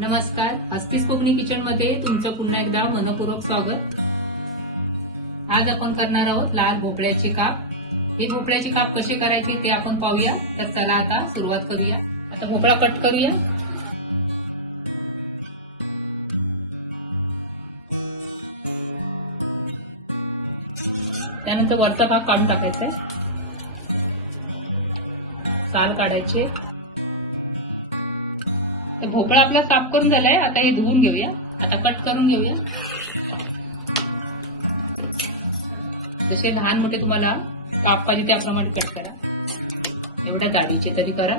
नमस्कार, हस्तीस कोकणी किचन मध्ये तुमचं पुन्हा एकदा मनपूर्वक स्वागत। आज आपण करणार आहोत लाल भोपळ्याचे काप। हे भोपळ्याचे काप कसे करायचे ते आपण पाहूया। तर चला आता सुरुवात करूया। आता भोपळा कट करूया। त्यानंतर वरचा भाग काढून टाकायचा आहे, साल काढायचे। तर भोपळा आपला साफ करून झालाय, आता हे धुवून घेऊया। आता कट करून घेऊया। जसे लहान मोठे तुम्हाला काप पाहिजे त्याप्रमाणे कट करा, एवढ्या जाडीचे तरी करा।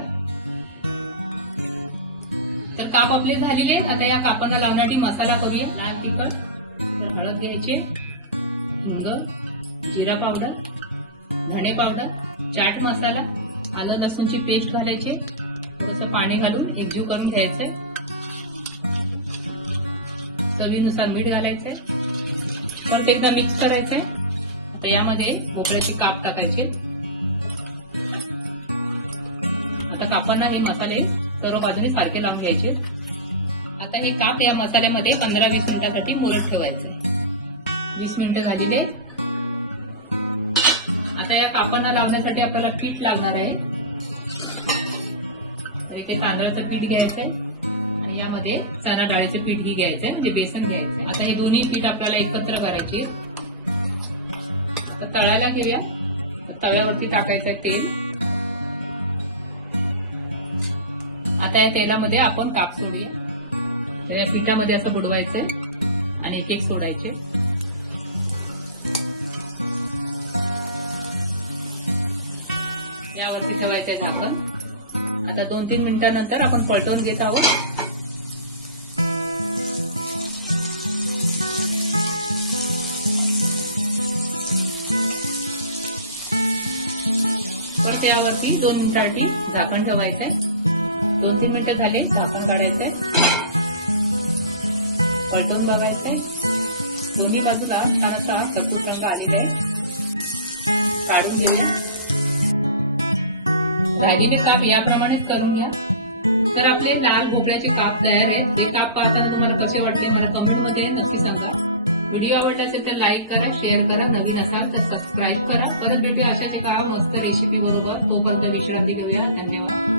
तर काप आपले झालेले। आता या कापांना लावण्यासाठी मसाला करूया। लाल तिखट, तर हळद घ्यायचे, हिंग, जिरा पावडर, धणे पावडर, चाट मसाला, आलं लसूणची पेस्ट घालायचे, थोडंसं पाणी घालून एकजीव करून घ्यायचंय। चवीनुसार मीठ घालायचंय, परत एकदा मिक्स करायचंय। आता यामध्ये भोपळ्याचे काप टाकायचे। आता कापांना हे मसाले सर्व बाजूने सारखे लावून घ्यायचे। आता हे काप या मसाल्यामध्ये 15-20 मिनिटांसाठी मुरत ठेवायचे। 20 मिनिटं झालेले। आता या कापांना लावण्यासाठी आपल्याला पीठ लागणार आहे। तर इथे तांदळाचं पीठ घ्यायचंय आणि यामध्ये चणा डाळीचं पीठही घ्यायचंय, म्हणजे बेसन घ्यायचंय। आता हे दोन्ही पीठ आपल्याला एकत्र करायचे। आता तळायला घेऊया। तर तव्यावरती टाकायचं आहे तेल। आता या तेलामध्ये आपण काप सोडूया। तर या पिठामध्ये असं बुडवायचंय आणि एक एक सोडायचे। यावरती ठेवायचंय झाकण। आता 2-3 मिनिटांनंतर आपण पलटवून घेत आहोत। परत यावरती 2 मिनिटांसाठी झाकण ठेवायचंय। 2-3 मिनिटं झाले, झाकण काढायचंय, पलटवून बघायचंय। दोन्ही बाजूला छान असा खरपूस रंग आलेला आहे, काढून घेऊया। राहिलेले काप याप्रमाणेच करून घ्या। तर आपले लाल भोपळ्याचे काप तयार आहेत। हे काप पाहताना तुम्हाला कसे वाटले मला कमेंटमध्ये नक्की सांगा। व्हिडिओ आवडला असेल तर लाईक करा, शेअर करा, नवीन असाल तर सबस्क्राईब करा। परत भेटूया अशाच एका मस्त रेसिपी बरोबर। तोपर्यंत विश्रांती घेऊया। धन्यवाद।